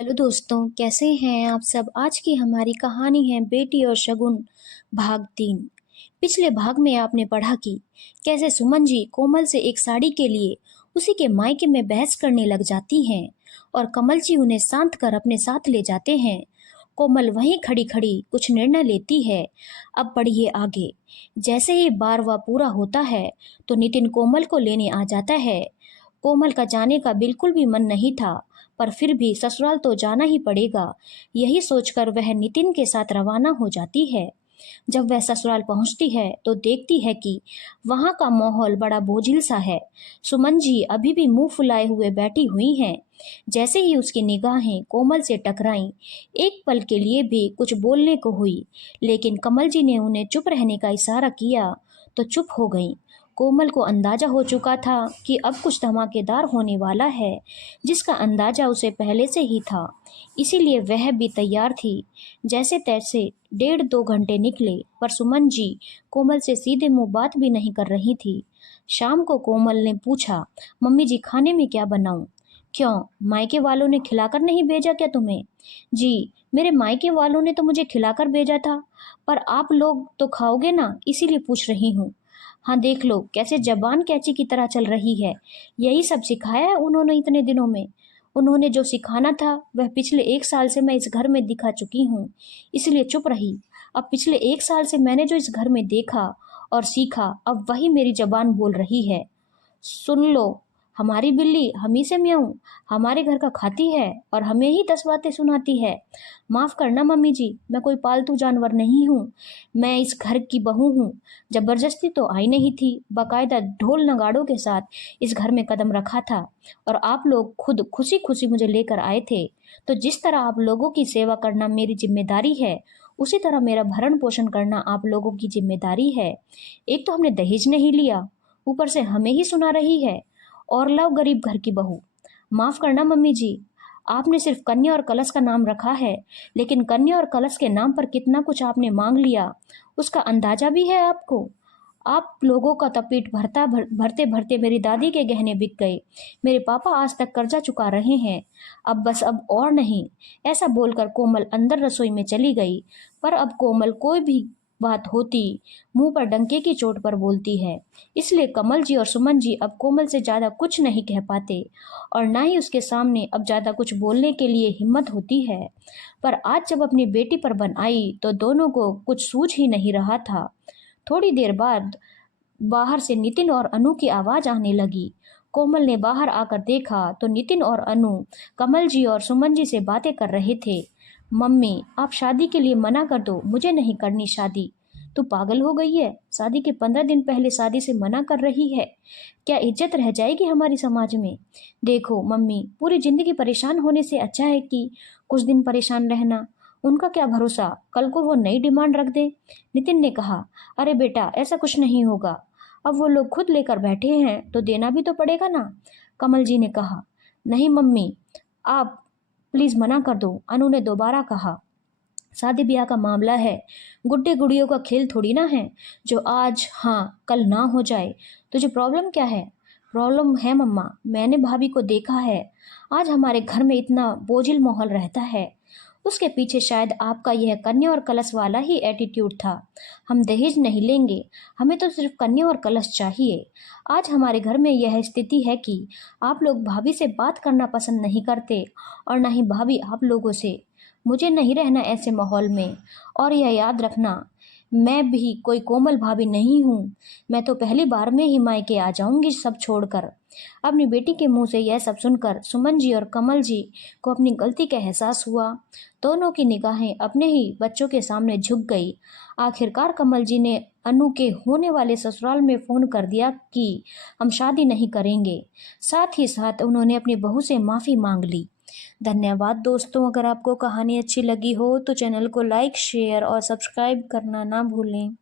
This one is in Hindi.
हेलो दोस्तों, कैसे हैं आप सब। आज की हमारी कहानी है बेटी और शगुन, भाग 3। पिछले भाग में आपने पढ़ा कि कैसे सुमन जी कोमल से एक साड़ी के लिए उसी के मायके में बहस करने लग जाती हैं और कमल जी उन्हें शांत कर अपने साथ ले जाते हैं। कोमल वहीं खड़ी खड़ी कुछ निर्णय लेती है। अब पढ़िए आगे। जैसे ही बारवा पूरा होता है तो नितिन कोमल को लेने आ जाता है। कोमल का जाने का बिल्कुल भी मन नहीं था, पर फिर भी ससुराल तो जाना ही पड़ेगा। यही सोचकर वह नितिन के साथ रवाना हो जाती है। जब वह ससुराल पहुंचती है तो देखती है कि वहां का माहौल बड़ा बोझिल सा है। सुमन जी अभी भी मुंह फुलाए हुए बैठी हुई हैं। जैसे ही उसकी निगाहें कोमल से टकराईं, एक पल के लिए भी कुछ बोलने को हुई, लेकिन कमल जी ने उन्हें चुप रहने का इशारा किया तो चुप हो गईं। कोमल को अंदाजा हो चुका था कि अब कुछ धमाकेदार होने वाला है, जिसका अंदाजा उसे पहले से ही था। इसीलिए वह भी तैयार थी। जैसे तैसे 1.5-2 घंटे निकले, पर सुमन जी कोमल से सीधे मुंह बात भी नहीं कर रही थी। शाम को कोमल ने पूछा, मम्मी जी खाने में क्या बनाऊं? क्यों, मायके वालों ने खिलाकर नहीं भेजा क्या तुम्हें? जी, मेरे मायके वालों ने तो मुझे खिलाकर भेजा था, पर आप लोग तो खाओगे ना, इसीलिए पूछ रही हूँ। हाँ देख लो कैसे जबान कैंची की तरह चल रही है। यही सब सिखाया है उन्होंने इतने दिनों में। उन्होंने जो सिखाना था वह पिछले 1 साल से मैं इस घर में दिखा चुकी हूँ, इसलिए चुप रही। अब पिछले 1 साल से मैंने जो इस घर में देखा और सीखा, अब वही मेरी जबान बोल रही है। सुन लो, हमारी बिल्ली हम ही से म्याऊं हमारे घर का खाती है और हमें ही 10 बातें सुनाती है। माफ करना मम्मी जी, मैं कोई पालतू जानवर नहीं हूँ। मैं इस घर की बहू हूँ। जबरदस्ती तो आई नहीं थी, बाकायदा ढोल नगाड़ों के साथ इस घर में कदम रखा था और आप लोग खुद खुशी खुशी मुझे लेकर आए थे। तो जिस तरह आप लोगों की सेवा करना मेरी जिम्मेदारी है, उसी तरह मेरा भरण पोषण करना आप लोगों की जिम्मेदारी है। एक तो हमने दहेज नहीं लिया, ऊपर से हमें ही सुना रही है। और लव गरीब घर की बहू। माफ करना मम्मी जी, आपने सिर्फ कन्या और कलश का नाम रखा है, लेकिन कन्या और कलश के नाम पर कितना कुछ आपने मांग लिया, उसका अंदाजा भी है आपको? आप लोगों का तो पेट भरते भरते मेरी दादी के गहने बिक गए। मेरे पापा आज तक कर्जा चुका रहे हैं। अब बस, अब और नहीं। ऐसा बोलकर कोमल अंदर रसोई में चली गई। पर अब कोमल कोई भी बात होती मुंह पर डंके की चोट पर बोलती है। इसलिए कमल जी और सुमन जी अब कोमल से ज्यादा कुछ नहीं कह पाते और ना ही उसके सामने अब ज्यादा कुछ बोलने के लिए हिम्मत होती है। पर आज जब अपनी बेटी पर बन आई तो दोनों को कुछ सूझ ही नहीं रहा था। थोड़ी देर बाद बाहर से नितिन और अनु की आवाज आने लगी। कोमल ने बाहर आकर देखा तो नितिन और अनु कमल जी और सुमन जी से बातें कर रहे थे। मम्मी, आप शादी के लिए मना कर दो, मुझे नहीं करनी शादी। तू पागल हो गई है? शादी के 15 दिन पहले शादी से मना कर रही है। क्या इज्जत रह जाएगी हमारी समाज में? देखो मम्मी, पूरी जिंदगी परेशान होने से अच्छा है कि कुछ दिन परेशान रहना। उनका क्या भरोसा, कल को वो नई डिमांड रख दे। नितिन ने कहा, अरे बेटा ऐसा कुछ नहीं होगा। अब वो लोग खुद लेकर बैठे हैं तो देना भी तो पड़ेगा ना। कमल जी ने कहा, नहीं मम्मी, आप प्लीज मना कर दो। अनु ने दोबारा कहा, शादी ब्याह का मामला है, गुड्डे गुड़ियों का खेल थोड़ी ना है जो आज हाँ कल ना हो जाए। तुझे प्रॉब्लम क्या है? प्रॉब्लम है मम्मा, मैंने भाभी को देखा है। आज हमारे घर में इतना बोझिल माहौल रहता है, उसके पीछे शायद आपका यह कन्या और कलश वाला ही एटीट्यूड था। हम दहेज नहीं लेंगे, हमें तो सिर्फ कन्या और कलश चाहिए। आज हमारे घर में यह स्थिति है कि आप लोग भाभी से बात करना पसंद नहीं करते और ना ही भाभी आप लोगों से। मुझे नहीं रहना ऐसे माहौल में। और यह याद रखना, मैं भी कोई कोमल भाभी नहीं हूँ। मैं तो पहली बार में ही मायके आ जाऊंगी सब छोड़कर। अपनी बेटी के मुंह से यह सब सुनकर सुमन जी और कमल जी को अपनी गलती का एहसास हुआ। दोनों की निगाहें अपने ही बच्चों के सामने झुक गई। आखिरकार कमल जी ने अनु के होने वाले ससुराल में फोन कर दिया कि हम शादी नहीं करेंगे। साथ ही साथ उन्होंने अपनी बहू से माफी मांग ली। धन्यवाद दोस्तों। अगर आपको कहानी अच्छी लगी हो तो चैनल को लाइक, शेयर और सब्सक्राइब करना ना भूलें।